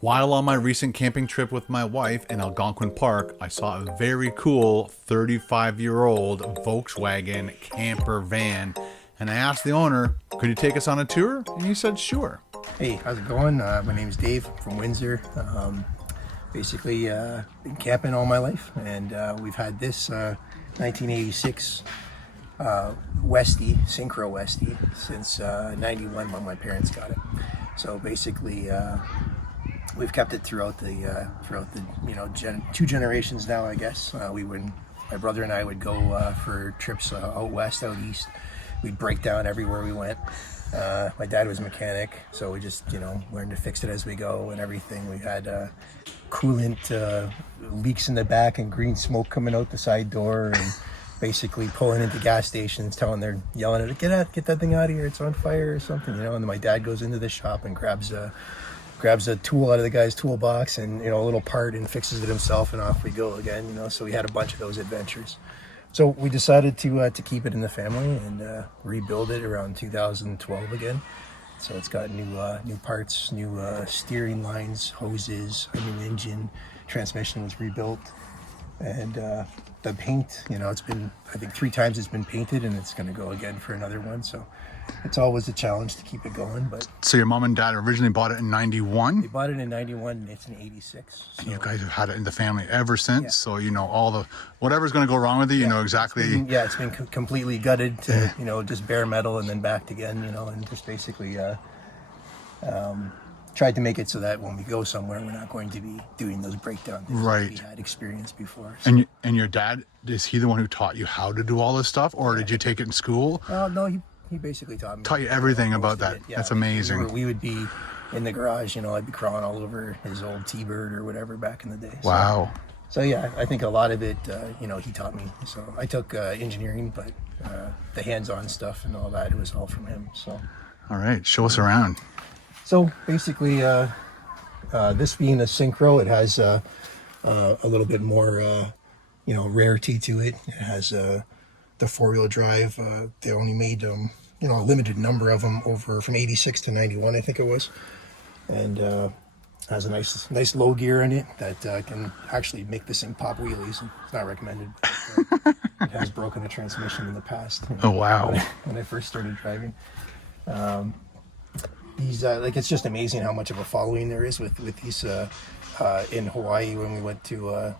While on my recent camping trip with my wife in Algonquin Park, I saw a very cool 35-year-old Volkswagen Camper van, and I asked the owner, could you take us on a tour? And he said, sure. Hey, how's it going? My name's Dave from Windsor. Basically, been camping all my life, and we've had this 1986 Westie, Syncro Westie, since 91 when my parents got it. So basically, we've kept it throughout the two generations now, I guess. My brother and I would go for trips out west, out east. We'd break down everywhere we went. My dad was a mechanic, so we just, learned to fix it as we go and everything. We had coolant leaks in the back and green smoke coming out the side door, and basically pulling into gas stations, yelling at it, get that thing out of here, it's on fire or something, And then my dad goes into the shop and grabs a tool out of the guy's toolbox and, a little part, and fixes it himself, and off we go again, So we had a bunch of those adventures. So we decided to keep it in the family and rebuild it around 2012 again. So it's got new parts, new steering lines, hoses, a new engine, transmission was rebuilt, and the paint, it's been, I think 3 times it's been painted, and it's going to go again for another one. So it's always a challenge to keep it going. But So your mom and dad originally bought it in 91? they bought it in 91, and it's in 86. So You guys have had it in the family ever since, Yeah. so all the, whatever's going to go wrong with it, you know exactly. It's been completely gutted to, just bare metal and then backed again, and just basically tried to make it so that when we go somewhere, we're not going to be doing those breakdowns Right. that we had experienced before. So. And your dad, is he the one who taught you how to do all this stuff, or did you take it in school? No, he basically taught me. Taught you everything most about of that. it. Yeah, That's amazing. We would be in the garage, I'd be crawling all over his old T-Bird or whatever back in the day. Wow. So yeah, I think a lot of it, he taught me. So I took engineering, but the hands-on stuff and all that, it was all from him. So. All right, show us around. So basically, this being a Syncro, it has a little bit more, rarity to it. It has the 4-wheel drive. They only made a limited number of them over from 86 to 91, I think it was, and has a nice low gear in it that can actually make this thing pop wheelies. It's not recommended. But, it has broken a transmission in the past. Oh wow! When I first started driving. These it's just amazing how much of a following there is with these in Hawaii. When we went to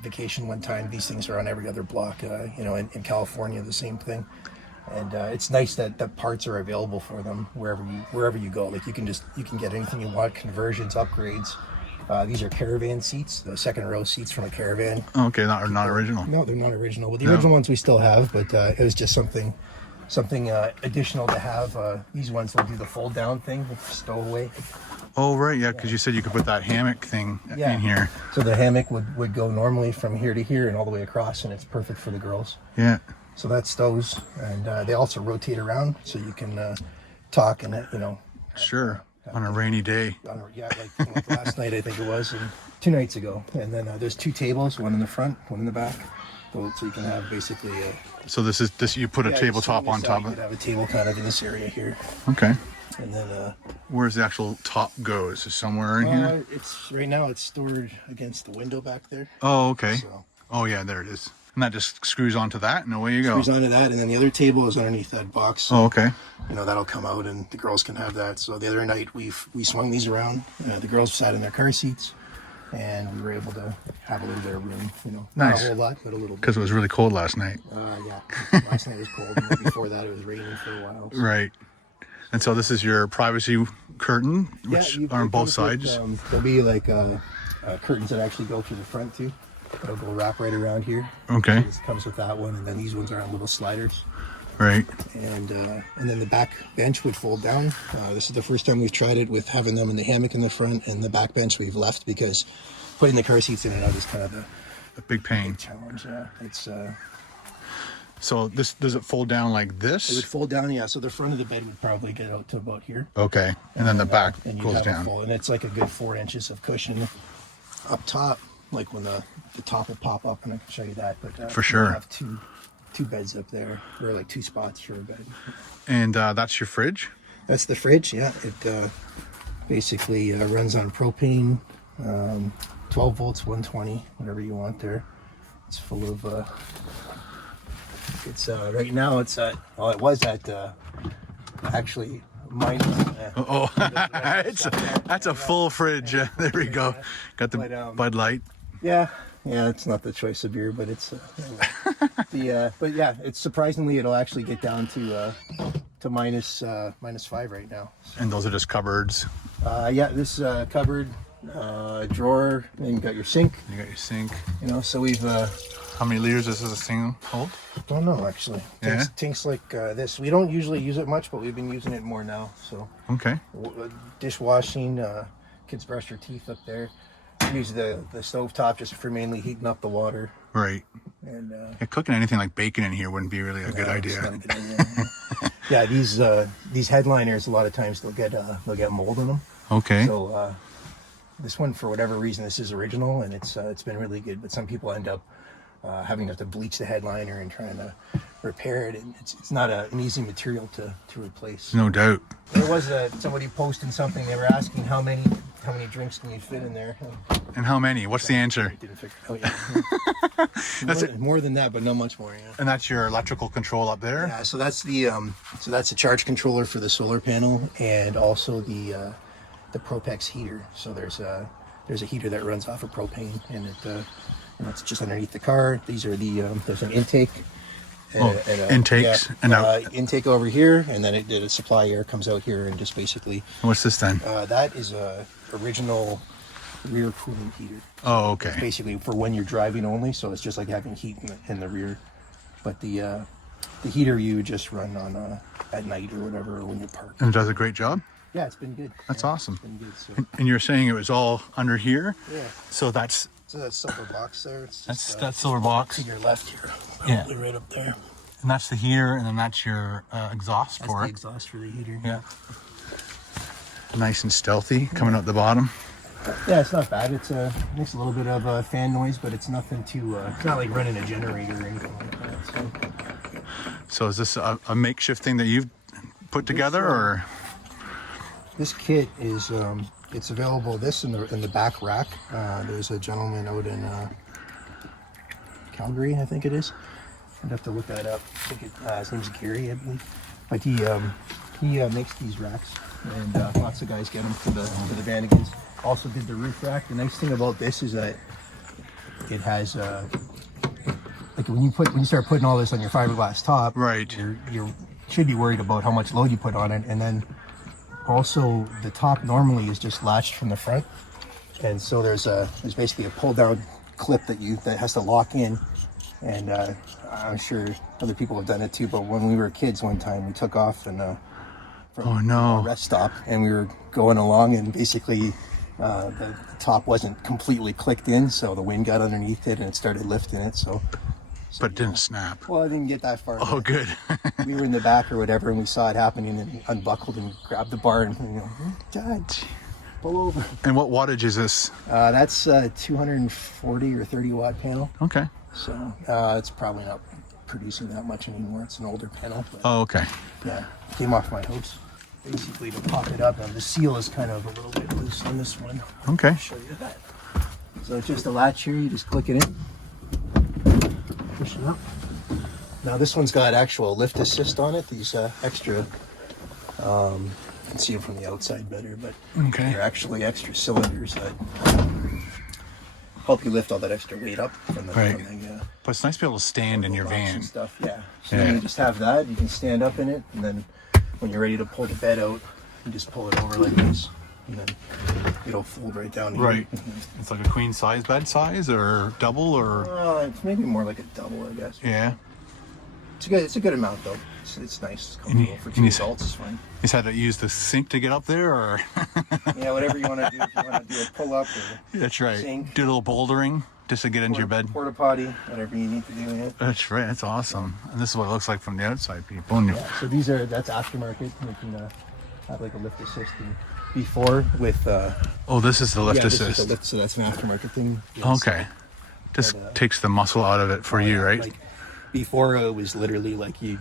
vacation one time, these things are on every other block. In California, the same thing. And it's nice that the parts are available for them wherever you go. Like you can get anything you want, conversions, upgrades. These are caravan seats, the second row seats from a caravan. Okay, not original. No, they're not original. Well, the original ones we still have, but it was just something additional to have. These ones will do the fold down thing with stowaway. Oh right, yeah, because you said you could put that hammock thing in here. So the hammock would go normally from here to here and all the way across, and it's perfect for the girls. Yeah. So that stows, and they also rotate around, so you can talk and Sure. On a rainy day. Like last night I think it was, and 2 nights ago. And then there's 2 tables, one in the front, one in the back. So you can have basically So this you put a tabletop on top of of it. You have a table kind of in this area here. Okay. And then where's the actual top go? Is it somewhere in here? It's right now it's stored against the window back there. Oh, okay. So. Oh yeah, there it is. And that just screws onto that, and away you go. Screws onto that, and then the other table is underneath that box. Oh, okay. That'll come out, and the girls can have that. So the other night we swung these around. The girls sat in their car seats, and we were able to have a little bit of room. Not Nice. a whole lot, but a little bit. Because it was really cold last night. Yeah. Last night was cold, and before that it was raining for a while. So. Right. And so this is your privacy curtain, which are on both sides. There'll be curtains that actually go through the front too. That'll go wrap right around here. Okay. So this comes with that one, and then these ones are on little sliders. Right. And then the back bench would fold down. This is the first time we've tried it with having them in the hammock in the front, and the back bench we've left because putting the car seats in and out is kind of A big pain. challenge. Yeah, it's. So does it fold down like this? It would fold down, yeah. So the front of the bed would probably get out to about here. Okay. And then the back and you'd goes have down. and it's like a good 4 inches of cushion up top, like when the top will pop up, and I can show you that. But For sure. we'll have two beds up there. Or like 2 spots for a bed. And that's your fridge? That's the fridge, yeah. Basically runs on propane, 12 volts, 120, whatever you want there. It's full of, it's right now it's at, well, it was at actually minus. That's a full fridge. There we go. Got the Bud Light. Yeah, it's not the choice of beer, but it's but yeah, it's surprisingly it'll actually get down to -5 right now. So, And those are just cupboards. yeah, this cupboard, drawer, then you got your sink. You got your sink. You know, so we've How many liters does this thing hold? don't know actually. Yeah? Tinks like this. We don't usually use it much, but we've been using it more now. So Okay. dishwashing, kids brush their teeth up there. Use the stove top just for mainly heating up the water. Right. And Yeah, cooking anything like bacon in here wouldn't be really a good it's idea. not a good idea. Yeah, these headliners a lot of times they'll get mold in them. Okay. So this one, for whatever reason, this is original and it's been really good. But some people end up having to bleach the headliner and trying to repair it, and it's not an easy material to replace. No doubt. There was somebody posting something. They were asking how many drinks can you fit in there. And how many? What's the answer? Didn't figure it out yet. More than that, but not much more. Yeah. And that's your electrical control up there? Yeah. So that's the charge controller for the solar panel, and also the Propex heater. So there's a heater that runs off of propane, and it's just underneath the car. These are there's an intake. Intakes and out. Intake over here, and then the supply air comes out here, and just basically. What's this then? That is a original rear cooling heater. Oh, okay. It's basically for when you're driving only, so it's just like having heat in the rear. But the heater you would just run on at night or whatever, or when you're parked. And it does a great job? Yeah, it's been good. That's awesome. It's been good. So. And you're saying it was all under here? Yeah. So that's So that silver box there. It's just, that silver box. to your left here. Yeah. Probably right up there. And that's the heater, and then that's your exhaust That's for the it. exhaust for the heater. Yeah. Nice and stealthy coming out the bottom. Yeah, it's not bad. It makes a little bit of fan noise, but it's nothing too. It's not like running a generator or anything like that. So is this a makeshift thing that you've put together, or? This kit is it's available. This in the back rack. There's a gentleman out in Calgary, I think it is. I'd have to look that up. I think his name's Gary, I believe. But he makes these racks, and lots of guys get them for the Vanagons. Also did the roof rack. The nice thing about this is that it has like when you start putting all this on your fiberglass top, Right. you should be worried about how much load you put on it, and then also the top normally is just latched from the front, and so there's basically a pull down clip that has to lock in. And I'm sure other people have done it too, but when we were kids one time, we took off and from a rest stop, and we were going along, and basically the top wasn't completely clicked in, so the wind got underneath it and it started lifting it. So But it didn't snap. well, I didn't get that far. Oh, good. We were in the back or whatever, and we saw it happening, and he unbuckled and grabbed the bar, and Dad, pull over. And what wattage is this? That's a 240 or 30 watt panel. Okay. So it's probably not producing that much anymore. It's an older panel. But, Oh, okay. yeah, came off my house. Basically to pop it up, and the seal is kind of a little bit loose on this one. Okay. I'll show you that. So it's just a latch here. You just click it in, push it up. Now this one's got actual lift assist on it. These extra, you can see them from the outside better, but Okay. they're actually extra cylinders that help you lift all that extra weight up from the, Right. from the But it's nice to be able to stand in your box and van. stuff. Yeah. So Yeah. you just have that. You can stand up in it, and then when you're ready to pull the bed out, you just pull it over like this, and then it'll fold right down. Here. Right. It's like a queen size bed size, or double, or It's maybe more like a double, I guess. yeah. It's a good amount though. It's nice. It's And you- comfortable for and two you- adults. It's fine. You just had to use the sink to get up there, or? Yeah, whatever you want to do. If you want to do a pull up or That's right. Sink. Do a little bouldering just to get into your bed. porta potty, whatever you need to do. Yeah. That's right. That's awesome. And this is what it looks like from the outside, people. And Yeah. So that's aftermarket. You can have like a lift assist. And before with oh, this is the lift yeah, this is assist. the lift, so that's an aftermarket thing. Yes. Okay. Just But, takes the muscle out of it for you, right? Like before, it was literally like you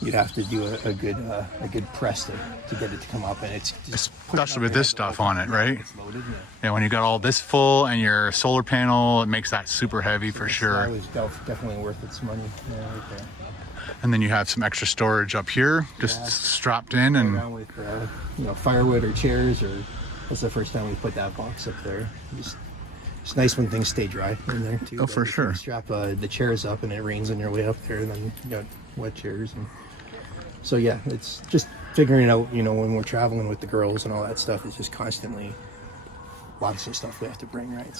you'd have to do a good press to get it to come up, and it's just Especially with this stuff on it, right? It's loaded. Yeah. Yeah, when you got all this full and your solar panel, it makes that super heavy for That sure. was definitely worth its money. Yeah, right there. And then you have some extra storage up here, just strapped in, and Around with firewood or chairs, or that's the first time we put that box up there. It's nice when things stay dry in there too. Oh, for If you sure. strap the chairs up and it rains on your way up there, and then you got wet chairs. And so yeah, it's just figuring out, when we're traveling with the girls and all that stuff, it's just constantly lots of stuff we have to bring, right?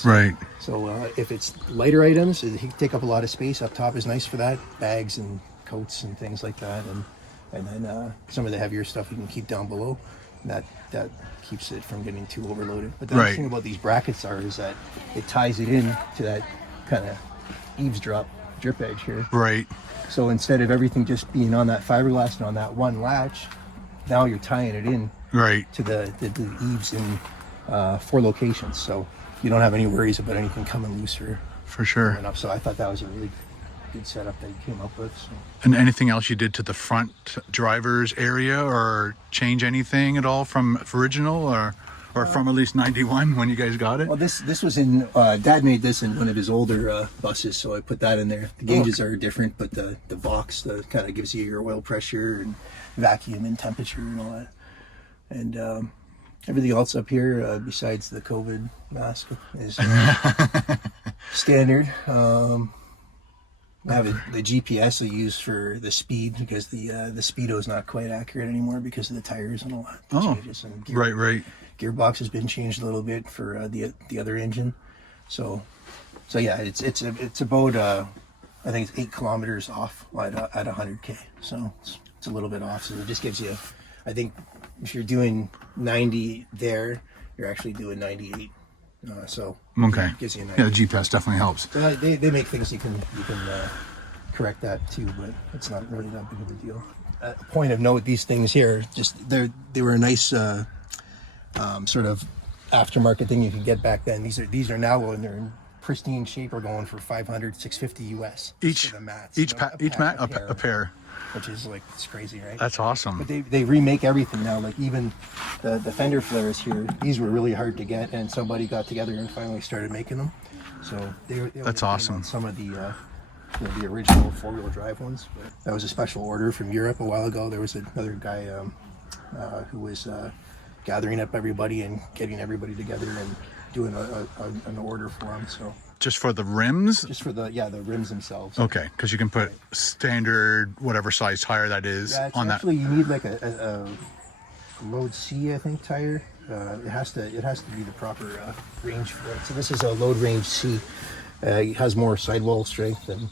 So if it's lighter items, it can take up a lot of space. Up top is nice for that, bags and coats and things like that, and then some of the heavier stuff you can keep down below. That keeps it from getting too overloaded. But the nice thing about these brackets is that it ties it in to that kind of eavesdrop drip edge here. Right. So instead of everything just being on that fiberglass and on that one latch, now you're tying it in to the eaves in 4 locations. So you don't have any worries about anything coming loose or For sure. coming up. So I thought that was a really good setup that you came up with. So. And anything else you did to the front driver's area, or change anything at all from original, or from at least 91 when you guys got it? Well, this was in Dad made this in one of his older buses, so I put that in there. The gauges are different, but the box kind of gives you your oil pressure and vacuum and temperature and all that. And everything else up here, besides the COVID mask, is standard. I have the GPS I use for the speed, because the speedo is not quite accurate anymore because of the tires and all that changes. And Right. Gearbox has been changed a little bit for the other engine. So yeah, it's about I think it's 8 kilometers off at 100K. So it's a little bit off. So it just gives you, I think if you're doing 90 there, you're actually doing 98. So it gives you an idea. Yeah, the GPS definitely helps. So they make things you can correct that too, but it's not really that big of a deal. Point of note, these things here, they were a nice sort of aftermarket thing you could get back then. These are now, when they're in pristine shape, are going for $500, $650 US. Each for the mats, each mat a pair. Which is it's crazy, right? That's awesome. But they remake everything now. Like even the fender flares here, these were really hard to get, and somebody got together and finally started making them. So that's awesome. Some of the original 4-wheel drive ones. But that was a special order from Europe a while ago. There was another guy who was gathering up everybody and getting everybody together and doing an order for them. So. Just for the rims? Just for the rims themselves. Okay, because you can put standard, whatever size tire that is on that. Actually, you need like a load C, I think, tire. It has to be the proper range for it. So this is a load range C. It has more sidewall strength and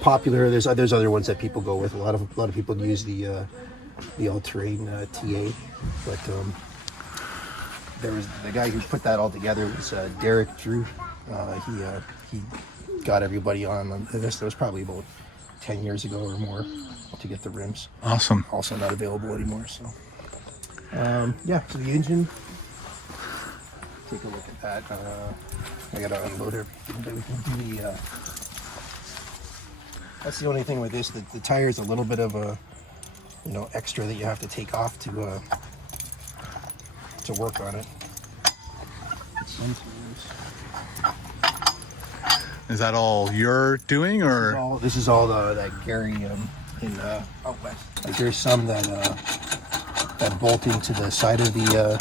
popular. There's other ones that people go with. A lot of people use the all-terrain TA, but. There was the guy who put that all together was Derek Drew. He got everybody on this. That was probably about 10 years ago or more to get the rims. Awesome. Also not available anymore. So so the engine. Take a look at that. I gotta unload everything, but we can do the. That's the only thing with this. The tire is a little bit of a extra that you have to take off to work on it. Is that all you're doing, or this is all that Gary in out west? Like there's some that bolt into the side of the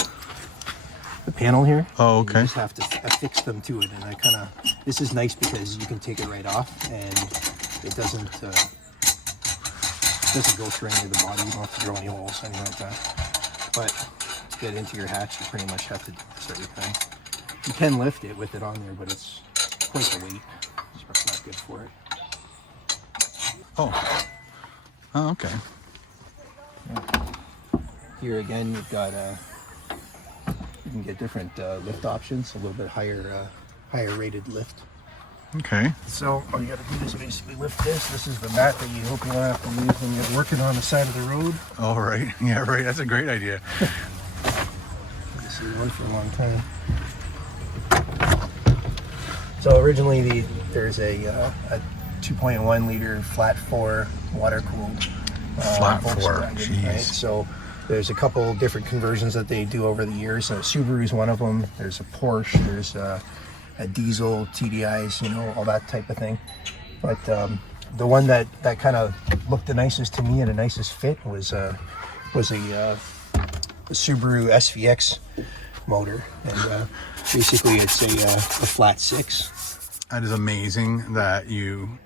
panel here. Oh, okay. You just have to affix them to it, and this is nice because you can take it right off, and it doesn't go straight into the body. You don't have to drill any holes, anything like that. But get into your hatch, you pretty much have to do this everything. You can lift it with it on there, but it's quite the weight. It's probably not good for it. Oh, okay. Here again, you've got you can get different lift options, a little bit higher rated lift. Okay. So all you got to do is basically lift this. This is the mat that you hope you won't have to use when you're working on the side of the road. All right. Yeah, right. That's a great idea. This has been for a long time. So originally there's a 2.1 liter flat 4 water cooled Flat 4, Volkswagen, jeez. right? So there's a couple different conversions that they do over the years. Subaru is one of them. There's a Porsche. There's a diesel, TDIs, you know, all that type of thing. But the one that kind of looked the nicest to me and the nicest fit was a Subaru SVX motor, and basically it's a flat 6. That is amazing that you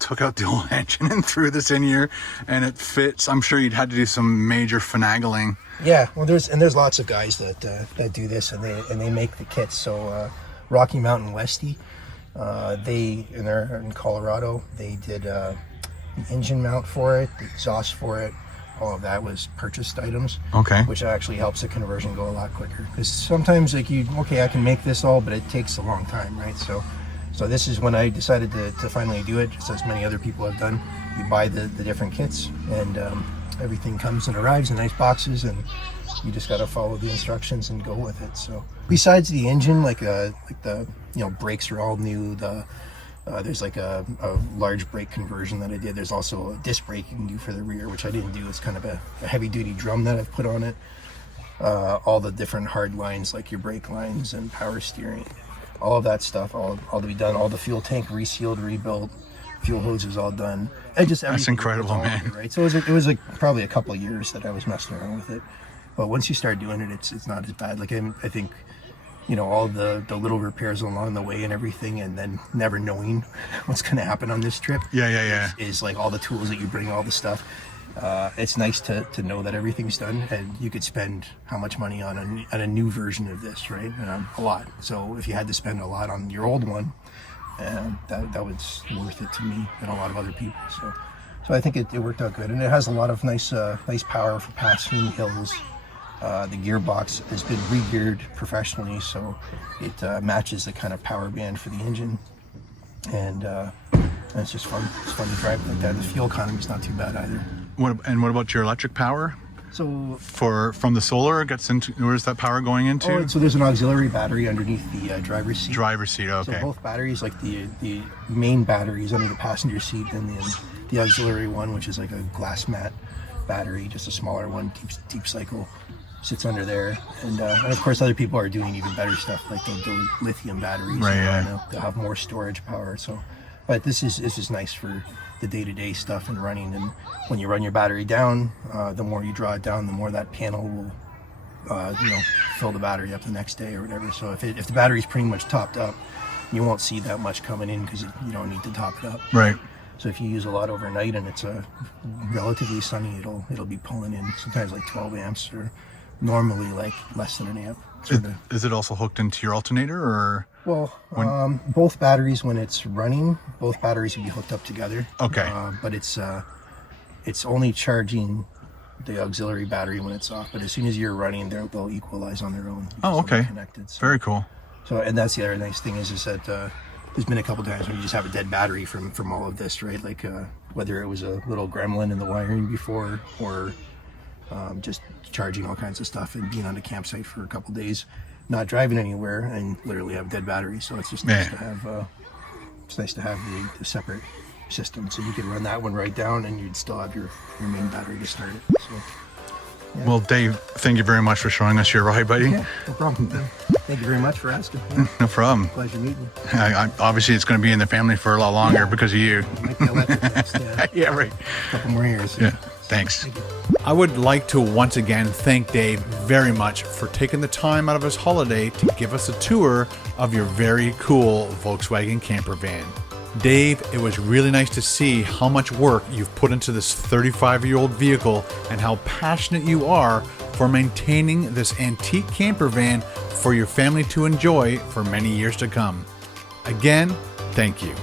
took out the old engine and threw this in here, and it fits. I'm sure you'd had to do some major finagling. Yeah, well, there's lots of guys that do this, and they make the kits. So Rocky Mountain Westy, they're in Colorado. They did the engine mount for it, the exhaust for it. All of that was purchased items. Okay. Which actually helps the conversion go a lot quicker. Because sometimes like I can make this all, but it takes a long time, right? So this is when I decided to finally do it, just as many other people have done. You buy the different kits, and everything comes and arrives in nice boxes, and you just got to follow the instructions and go with it. So besides the engine, like the brakes are all new. There's like a large brake conversion that I did. There's also a disc brake you can do for the rear, which I didn't do. It's kind of a heavy duty drum that I've put on it. All the different hard lines, like your brake lines and power steering, all of that stuff, all to be done. All the fuel tank resealed, rebuilt, fuel hose is all done. And just That's incredible, man. Right. So it was like probably a couple of years that I was messing around with it. But once you start doing it, it's not as bad. Like I think, you know, all the little repairs along the way and everything, and then never knowing what's going to happen on this trip. Yeah. Is like all the tools that you bring, all the stuff. It's nice to know that everything's done, and you could spend how much money on a new version of this, right? A lot. So if you had to spend a lot on your old one, that was worth it to me and a lot of other people. So I think it worked out good, and it has a lot of nice power for passing hills. The gearbox has been re-geared professionally, so it matches the kind of power band for the engine, and it's just fun. It's fun to drive like that. The fuel economy is not too bad either. What about your electric power? So From the solar, it gets into, where's that power going into? so there's an auxiliary battery underneath the driver's seat. Driver's seat, okay. So both batteries, like the main battery is under the passenger seat, and then the auxiliary one, which is like a glass mat battery, just a smaller one, deep cycle, sits under there. And of course other people are doing even better stuff, like the lithium batteries. Right, yeah. You know, they'll have more storage power. So, but this is nice for the day-to-day stuff and running. And when you run your battery down, the more you draw it down, the more that panel will fill the battery up the next day or whatever. So if the battery's pretty much topped up, you won't see that much coming in because you don't need to top it up. Right. So if you use a lot overnight and it's relatively sunny, it'll be pulling in sometimes like 12 amps, or normally like less than an amp. Is it also hooked into your alternator, or? Well, both batteries, when it's running, both batteries will be hooked up together. Okay. But it's only charging the auxiliary battery when it's off. But as soon as you're running, they'll equalize on their own. Oh, okay. Connected. So, very cool. So, and that's the other nice thing is that there's been a couple times when you just have a dead battery from all of this, right? Like whether it was a little gremlin in the wiring before, or just charging all kinds of stuff and being on the campsite for a couple days, not driving anywhere, and literally have dead batteries. So it's just nice to have. It's nice to have the separate system, so you can run that one right down, and you'd still have your main battery to start it. So, yeah. Well, Dave, thank you very much for showing us your ride, buddy. Yeah, no problem. Thank you very much for asking. Yeah. No problem. Pleasure meeting you. Obviously, it's going to be in the family for a lot longer because of you. Might be electric next, Yeah, right. a couple more years. Yeah. Thanks. Thank you. I would like to once again thank Dave very much for taking the time out of his holiday to give us a tour of your very cool Volkswagen camper van. Dave, it was really nice to see how much work you've put into this 35-year-old vehicle and how passionate you are for maintaining this antique camper van for your family to enjoy for many years to come. Again, thank you.